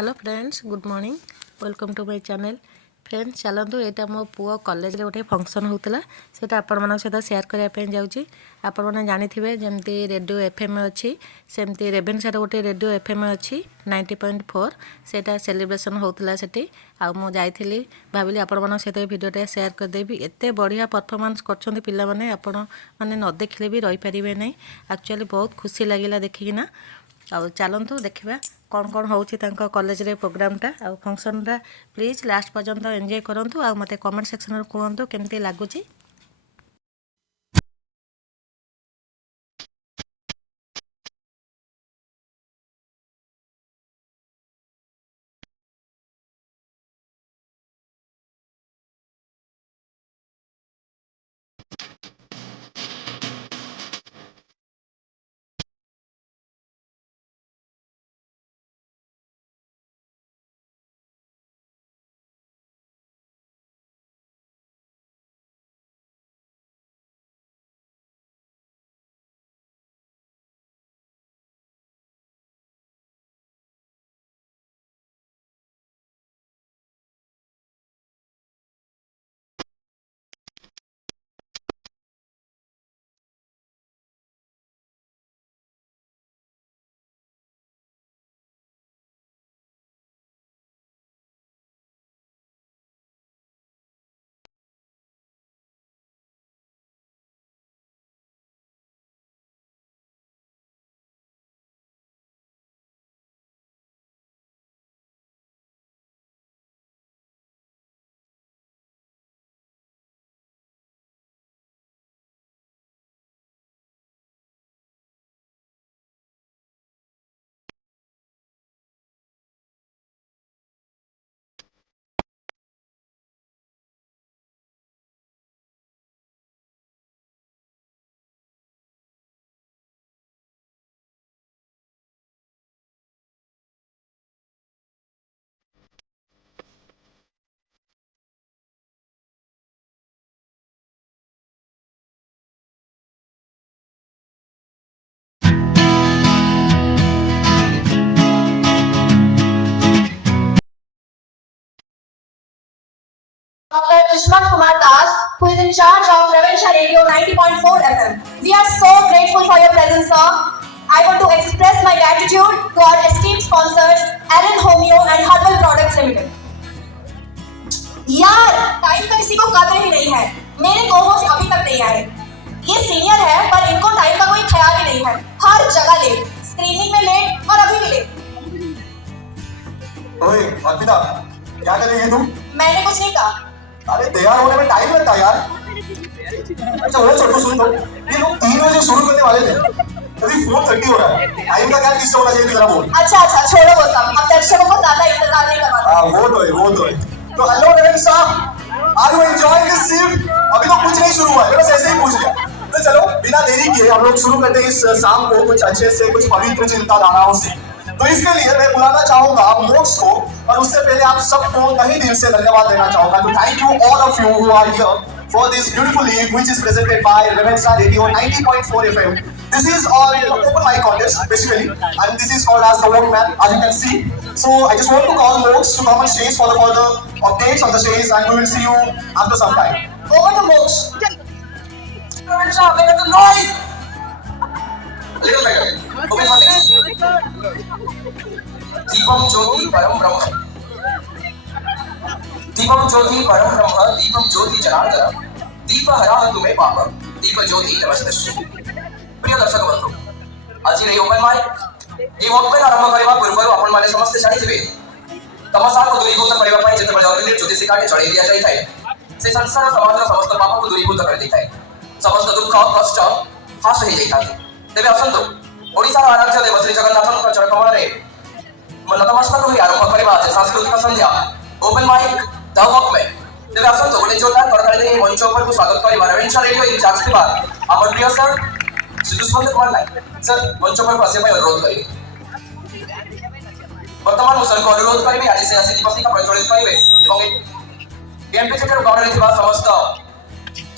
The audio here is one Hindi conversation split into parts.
Hello friends good morning welcome to my channel friends चलतु यहाँ मो पुओ कॉलेज रे गोटे फंक्शन होता से आपण मान सहित सेयार करने जाऊँगी आपण मैंने जानी जमती रेडियो एफएम अच्छी सेमती रेभेन्सा गोटे रेडियो एफएम अच्छी 90.4 से सेलिब्रेशन होता से आउ जाइली भाविली आपण मान सहित भिडियोटा सेयार करदेवी एत बढ़िया परफॉर्मेंस कर पिला माने आपण मैंने न देखले भी रही पारे ना एक्चुअली बहुत खुशी लगिला देखिकिना आउ चलतु देखा कौन कौन होची तांका कॉलेज रे प्रोग्रामटा आउ फंक्शनटा प्लीज लास्ट पर्यंत एंजॉय करंतु आउ मते कमेंट सेक्शन रे कहंतु केमती लागुची। Dr. Dushman Kumar Das, who is in charge of Ravinsha Radio 90.4 FM. We are so grateful for your presence, sir. I want to express my gratitude to our esteemed sponsors, Allen Homeo and Herbal Products Limited. यार, टाइम का किसी को कदर ही नहीं है। मेरे को-होस्ट अभी तक नहीं आए। ये सीनियर है, पर इनको टाइम का कोई ख्याल ही नहीं है। हर जगह लेट, स्क्रीनिंग में लेट और अभी भी लेट। ओए, अर्पिता, क्या कर रही है तुम? मैंने कुछ नहीं कहा। अरे तैयार होने में टाइम लगता है यार। अच्छा वो छोटू सुन तो ये लोग 3 बजे शुरू करने वाले थे, अभी 4:30 हो रहा है। टाइम का क्या किस्सा होना चाहिए जरा बोल। अच्छा छोड़ो वो सब, अब दर्शकों को ज्यादा इंतजार नहीं करवाना। हाँ वो तो है। तो हेलो रेवेन्सा, are you enjoying this shift? अभी तो कुछ नहीं शुरू हुआ है, बस ऐसे ही पूछ लिया। तो चलो बिना देरी किए हम लोग शुरू करते हैं इस शाम को कुछ अच्छे से कुछ पवित्र चिंताधाराओं से। तो इसके लिए मैं बुलाना चाहूंगा मोक्ष को, और उससे पहले आप सबको तहे दिल से धन्यवाद देना चाहूंगा। तो thank you all of you who are here for this beautiful eve which is presented by Ravinsha Radio 90.4 FM. This is all open mic contest basically, and this is called as the Workman, as you can see. So I just want to call Mox to come on stage for the further updates on the stage, and we will see you after some time. Over to Mox. Ravinsha, make the noise. Little better. Open for this. Deepam Jyoti Param Brahma. दीपम ज्योति परम ब्रह्म दीपम ज्योति जनार्दन दीप हरा तुम्हें पाप दीप ज्योति नमस्तश्री। प्रिय दर्शक बंधु, आज এই ওপেন মাইক এই ওপেন আরম্ভ କରିବା ପୂର୍ବରୁ ଆପଣ ମାନେ ସମସ୍ତେ ଜାଣିଥିବେ ତମସାକୁ ଦୂରୀଭୂତ କରିବା ପାଇଁ ଯେତେବେଳେ ଅଗ୍ନିର ଜ୍ୟୋତି ଶିଖାଟି ଚଳେଇ ଦିଆଯାଇଥାଏ ସେ ସଂସାର ସମାଜର ସମସ୍ତ ପାପକୁ ଦୂରୀଭୂତ କରିଦେଇଥାଏ, ସମସ୍ତ ଦୁଃଖ କଷ୍ଟ ହ୍ରାସ ହେଇଯାଇଥାନ୍ତି। ତେବେ ଆସନ୍ତୁ ଓଡ଼ିଶାର ଆରାଧ୍ୟ ଦେବ ଶ୍ରୀ ଜଗନ୍ନାଥଙ୍କ ଚରକମଳରେ ନତମସ୍ତକ ହୋଇ ଆରମ୍ଭ କରିବା ଯେ ସାଂସ୍କୃତିକ ସନ୍ଧ୍ୟା ओपन माइक द वॉकमैन। तेरे आसन तो बड़े जोरदार करताली दे मंच ऊपर को स्वागत करी रविंशा रेडियो इंचार्ज के बाद हमर प्रिय सर श्री दुष्मंत कुमार नायक सर मंच ऊपर को आसे भाई अनुरोध करिवे। वर्तमान मु सर को अनुरोध करिवे आज से आसी दिवस का प्रज्वलित करिवे एवं बीएमपी क्षेत्र गाँव रे थिबा समस्त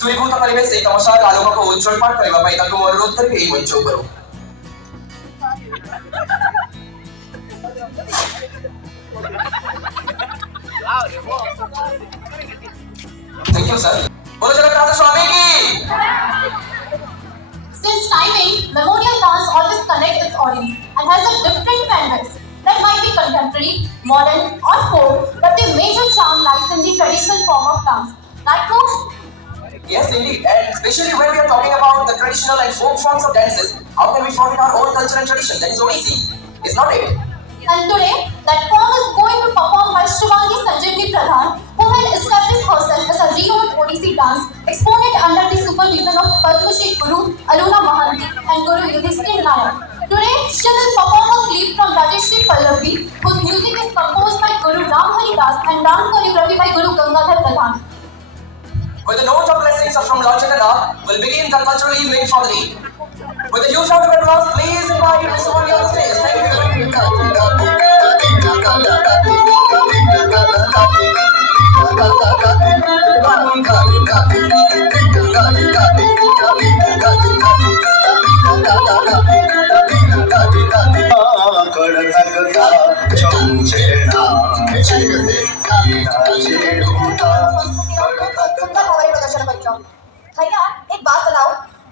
दूरीभूत करिवे से तमसा आलोक को उज्जवल करबा पई ताको अनुरोध करिवे एई मंच ऊपर। You sir. बोलो जगन्नाथ स्वामी की। Since timing, memorial dance always connects its audience and has a different fan base that might be contemporary, modern, or folk, but the major charm lies in the traditional form of dance. Right, folks? Yes, indeed. And especially when we are talking about the traditional and folk forms of dances, how can we forget our own culture and tradition? That is Odissi, is not it? And today, that form is going to perform by Shivangi Sanjeevani Pradhan, who had established herself as a renowned Odissi dance exponent under the supervision of Padma Shri Guru Aruna Mahanti and Guru Yudhishthir Nayak. Today, she will perform a clip from Rajeshri Pallavi, whose music is composed by Guru Ram Hari Das and dance choreography by Guru Gangadhar Pradhan. With the note of blessings from Lord Jagannath, we'll begin the cultural evening for the day. With a huge round of applause, please invite Mr. Wali on the stage. Thank you. भैया एक बात बताओ,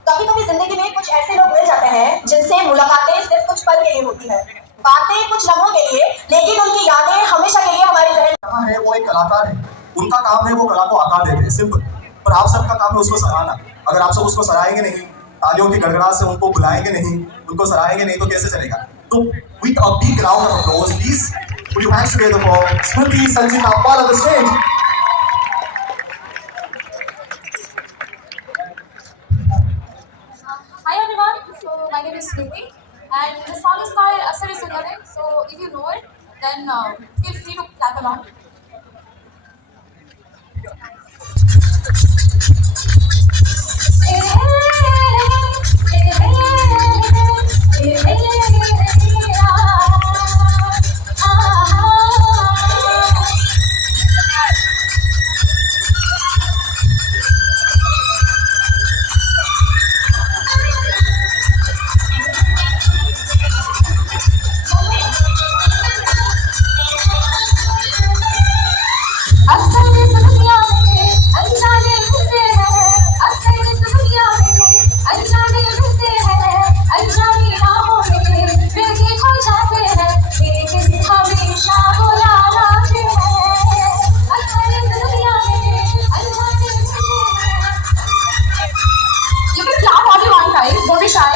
कभी कभी जिंदगी में कुछ ऐसे लोग मिल जाते हैं जिनसे मुलाकातें सिर्फ कुछ पल के लिए होती है, बातें कुछ लम्हों के लिए, लेकिन उनकी यादें हमेशा के लिए हमारे जहन है। वो एक कलाकार है, उनका काम है वो कला को आकार देते हैं, सिंपल। पर आप सबका काम है उसको सराहना। अगर आप सब उसको सराहेंगे नहीं, तालियों की गड़गड़ाहट से उनको बुलाएंगे नहीं, उनको सराहेंगे नहीं, तो कैसे चलेगा? तो with a big round of applause please put your hands together for Smriti Sanjeev Nagpal on the stage. Hi everyone, so my name is Smriti and the song is called Asari Sundare. So if you know it, then feel free to clap along. You can clap all you want, guys. Don't be shy.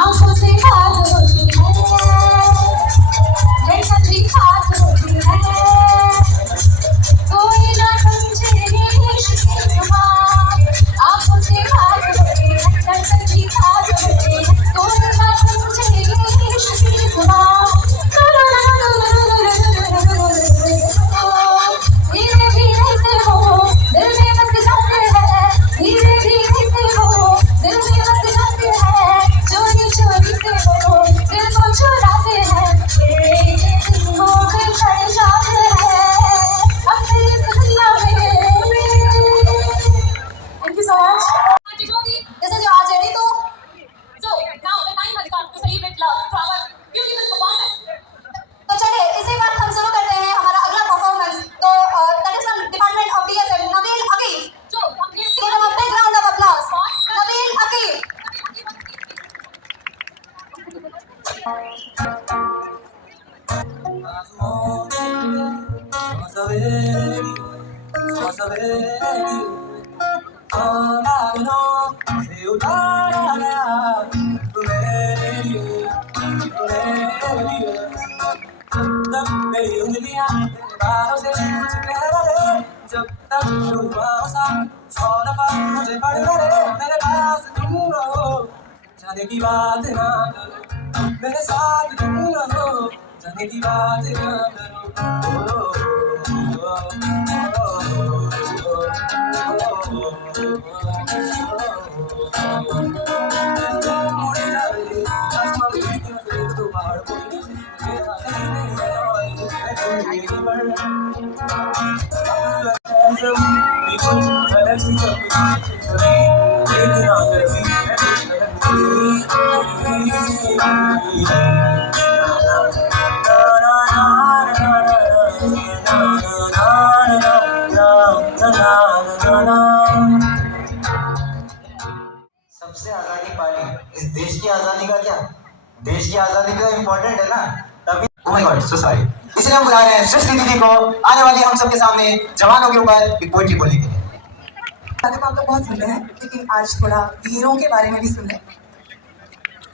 आंखों से बात होती है, जैसा दिखात होती है, कोई ना समझे ये इश्क की जुबान। आंखों से बात होती है, जैसा दिखात होती है, कोई ना समझे ये इश्क की जुबान। धीरे धीरे से वो दिल में बस जाते हैं, धीरे धीरे से वो दिल में बस जाते हैं, चोरी चोरी से वो दिल को चुराते हैं, वो दिल चढ़ जाते हैं अपनी इस दुनिया में। Thank you so much. This is your journey too. So now the time has come to celebrate love through our beautiful performance. तो चलिए इसी बात हम शुरू करते हैं हमारा अगला परफॉर्मेंस। तो that is from Department of DSM, Nabil Akif. जो give him a big round of applause. Nabil Akif. मेरी उंगलियां बालों से कुछ कह रहे, जब तक शुरुआत सौ दफा मुझे पढ़ रहे, मेरे पास तुम रहो, जाने की बात ना करो, मेरे साथ तुम रहो, जाने की बात ना करो। मुड़े जाए आसमान की तरफ तो पहाड़ कोई नहीं कसम भी कुछ अलग सी कभी कभी देखना कभी मैं कुछ अलग सबसे आजादी पाली इस देश की आजादी का क्या, देश की आजादी तो इम्पोर्टेंट है ना, तभी oh my God so sorry. इसलिए हम बुला रहे हैं सृष्टि दीदी को आने वाली हम सबके सामने जवानों के ऊपर एक पोएट्री बोलने के लिए। आप तो बहुत सुन रहे हैं, लेकिन आज थोड़ा वीरों के बारे में भी सुन लें।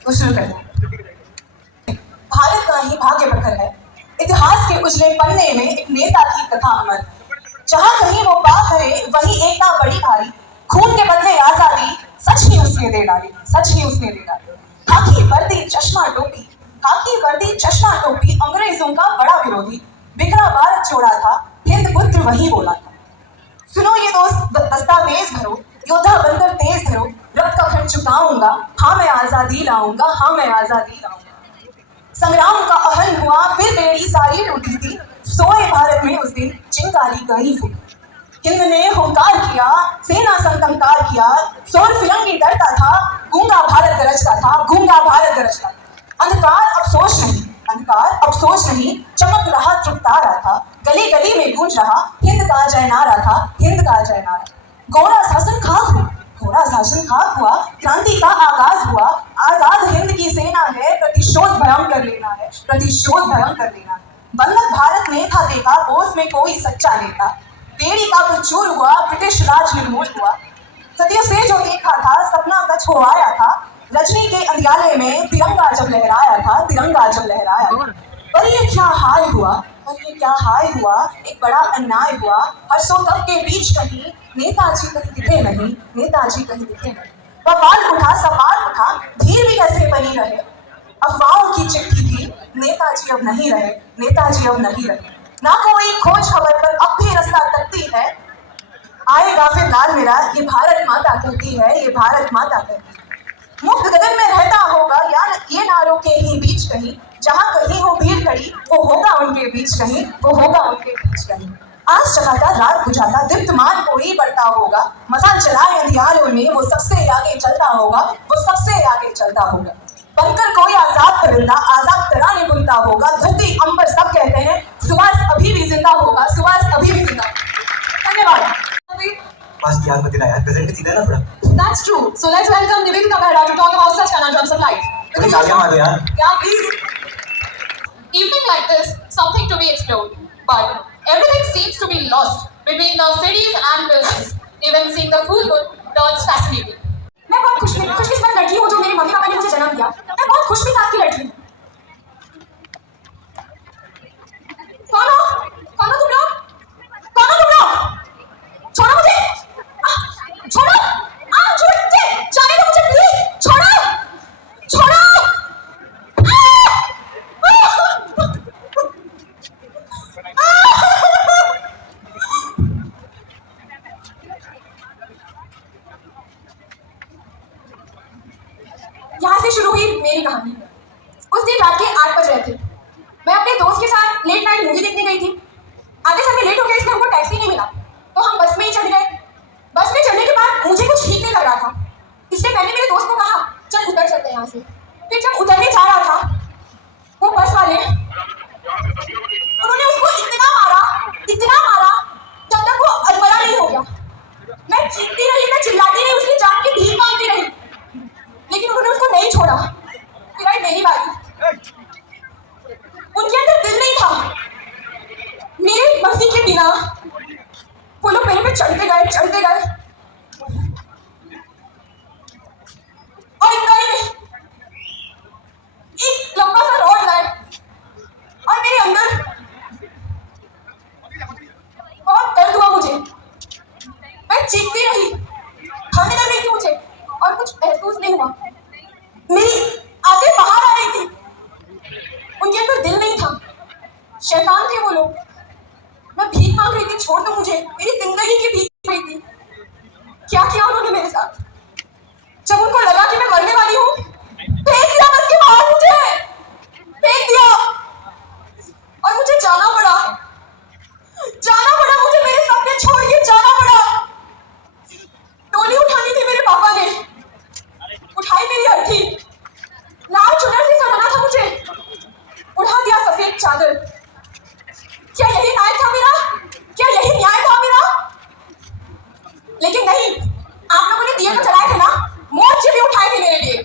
तो शुरू करते हैं। भारत का ही भाग्य प्रखर है, इतिहास के उजले पन्ने में एक नेता की कथा अमर। जहाँ कहीं वो बात करे वही एकता बड़ी भारी, खून के बदले आजादी सच ही उसने दे डाली, सच ही उसने दे डाली। खाकी वर्दी चश्मा टोपी, खाकी वर्दी चश्मा टोपी, अंग्रेजों का बड़ा विरोधी, बिखरा भारत छोड़ा था, हिंद पुत्र वही बोला था। सुनो ये दोस्त दस्तावेज भरो, योद्धा बनकर तेज धरो, रक्त का खंड चुकाऊंगा, हाँ मैं आजादी लाऊंगा, हाँ मैं आजादी लाऊंगा। संग्राम का अहन हुआ फिर बेड़ी सारी टूटी थी, सोए भारत में उस दिन चिंगारी गई फूटी। हिंद ने हुंकार किया, सेना संतंकार किया, शोर फिरंगी डरता था, गूंगा भारत गरजता था, गूंगा भारत गरजता था। अंधकार अफसोस नहीं, अंधकार अफसोस नहीं, चमक रहा चुकतारा था, गली गली में गूंज रहा हिंद का जयनारा था, हिंद का जयनारा। घोड़ा शासन खाक हुआ, घोड़ा शासन खाक हुआ, क्रांति का आगाज हुआ, आजाद हिंद की सेना है, प्रतिशोध भयंकर कर लेना है, प्रतिशोध भयंकर कर लेना है। बंधक भारत ने था देखा, बोस में कोई सच्चा नेता, बेड़ी का प्रचुर हुआ, ब्रिटिश राज निर्मूल हुआ। सदियों से जो देखा था सपना सच हो आया था, रजनी के अंधियारे में तिरंगा जब लहराया था, तिरंगा जब लहराया था। पर ये क्या हाल हुआ, पर ये क्या हाल हुआ, एक बड़ा अन्याय हुआ। हर्षों तक के बीच कहीं नेताजी कहीं दिखे नहीं, नेताजी कहीं दिखे नहीं। सवाल उठा, सवाल उठा, धीर भी कैसे बनी रहे। अफवाहों की चिट्ठी थी, नेताजी अब नहीं रहे, नेताजी अब नहीं रहे। ना कोई खोज खबर पर अब भी रास्ता तकती है, आएगा फिर लाल मेरा, ये भारत माता कहती है, ये भारत माता कहती है। मुक्त गगन में रहता होगा या ये नारों के ही बीच कहीं, जहाँ कहीं हो भीड़ खड़ी वो होगा उनके बीच कहीं, वो होगा उनके बीच कहीं। आज जगाता रात बुझाता दीप्तमान कोई बढ़ता होगा, मसाल चलाए अंधियारों में वो सबसे आगे चलता होगा, वो सबसे आगे चलता होगा। बनकर कोई आजाद परिंदा आजाद तराने बुनता होगा, धरती अंबर सब कहते हैं सुभाष अभी भी जिंदा होगा, सुभाष अभी भी जिंदा। धन्यवाद। पास की याद मत दिला यार, प्रेजेंट में सीधा ना थोड़ा। That's true. So let's welcome Nivedita Behra to talk about such conundrums of life. थोड़ी तालियां मार दो यार। Yeah, please. Evening like this, something to be explored, but everything seems to be lost between the cities and buildings. Even seeing the food good turns fascinating. मैं बहुत खुशकिस्मत लड़की हूँ जो मेरे मम्मी पापा ने मुझे जन्म दिया। मैं बहुत खुशमिजाज की लड़की हूँ। कौन हो? कौन हो तुम लोग? कौन हो तुम लोग? छोड़ो मुझे! छोड़ो! छोड़ो मुझे! जाने दो मुझे प्लीज! छोड़ो! छोड़ो! यहाँ से शुरू हुई मेरी कहानी। उस दिन रात के 8 बज रहे थे। मैं अपने दोस्त के साथ लेट नाइट मूवी देखने गई थी। आधे समय लेट हो गया इसलिए हमको टैक्सी नहीं मिला, तो हम बस में ही चढ़ गए। बस में चढ़ने के बाद मुझे कुछ ठीक नहीं लग रहा था, इसलिए मैंने मेरे दोस्त को कहा चल उतर चलते हैं यहाँ से। फिर जब उतरने जा रहा था वो बस वाले उन्होंने उसको इतना मारा जब तक वो अधमरा नहीं हो गया। मैं चीखती रही, मैं चिल्लाती रही, उसकी जान की भीख मांगती रही, लेकिन उन्होंने उसको नहीं छोड़ा। फिर आई मेरी बारी। उनके अंदर दिल नहीं था। मेरे मर्जी के बिना वो लोग मेरे पे चढ़ते गए और इतना ही नहीं, एक लंबा सा रॉड लाए और मेरे अंदर बहुत दर्द हुआ मुझे। मैं चीखती रही, खाने लग रही थी मुझे और कुछ महसूस नहीं हुआ। मेरी आंखें बाहर आ रही थी। उनके अंदर दिल नहीं था, शैतान थे वो लोग। मैं भीख मांग रही थी, छोड़ दो मुझे, मेरी जिंदगी की भीख रही थी। क्या किया उन्होंने मेरे साथ? जब उनको लगा कि मैं मरने वाली हूँ, फेंक दिया बस के बाहर, मुझे फेंक दिया और मुझे जाना पड़ा। मुझे मेरे सपने छोड़ के क्या यही न्याय था मेरा? क्या यही न्याय था मेरा? लेकिन नहीं, आप लोगों ने दिए तो चलाए थे ना, मोर्चे भी उठाए थे मेरे लिए,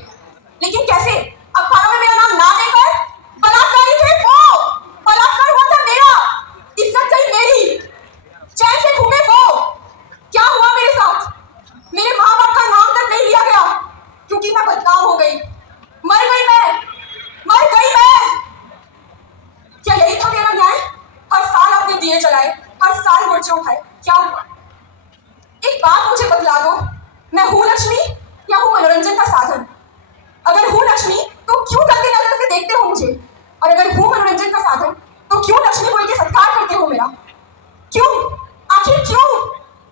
लेकिन कैसे? अखबारों में मेरा नाम ना देकर बलात्कारी थे वो, बलात्कार हुआ था मेरा, इज्जत गई मेरी, चैन से घूमे वो। क्या हुआ मेरे साथ? मेरे माँ बाप का नाम तक नहीं लिया गया क्योंकि मैं बदनाम हो गई, मर गई मैं, मर गई मैं। क्या यही था मेरा न्याय? हर साल आपने दिए जलाए, हर साल मोर्चे उठाए, क्या हुआ? एक बात मुझे बतला दो, मैं हूँ लक्ष्मी या हूँ मनोरंजन का साधन? अगर हूँ लक्ष्मी तो क्यों गंदी नजर से देखते हो मुझे, और अगर हूँ मनोरंजन का साधन तो क्यों लक्ष्मी बोल के सत्कार करते हो मेरा? क्यों? आखिर क्यों?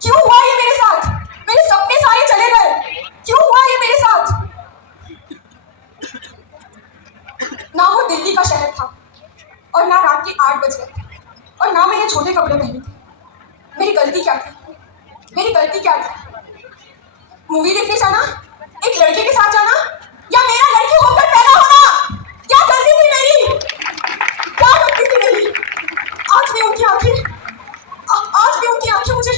क्यों हुआ ये मेरे साथ? मेरे सपने सारे चले गए, क्यों हुआ ये मेरे साथ? ना वो दिल्ली का शहर था और ना रात के 8 बज गए थे और ना मैंने छोटे कपड़े पहने थे। मेरी गलती क्या थी? मेरी गलती क्या थी? मूवी देखने जाना, एक लड़के के साथ जाना, या मेरा लड़की होकर पैदा होना? क्या गलती थी मेरी? क्या गलती थी मेरी? आज भी उनकी आंखें, आज भी उनकी आंखें मुझे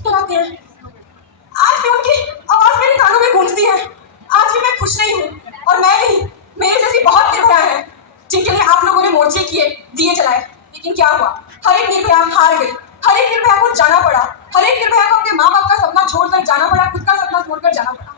डराती हैं, आज भी उनकी आवाज मेरे कानों में गूंजती है। आज भी मैं खुश नहीं हूँ, और मैं नहीं, मेरे जैसी बहुत निर्भया हैं जिनके लिए आप लोगों ने मोर्चे किए, दिए जलाए, लेकिन क्या हुआ? हर एक निर्भया हार गई, हर एक निर्भया को जाना पड़ा, हर एक निर्भया को अपने माँ बाप का सपना छोड़कर जाना पड़ा, खुद का सपना छोड़कर जाना पड़ा।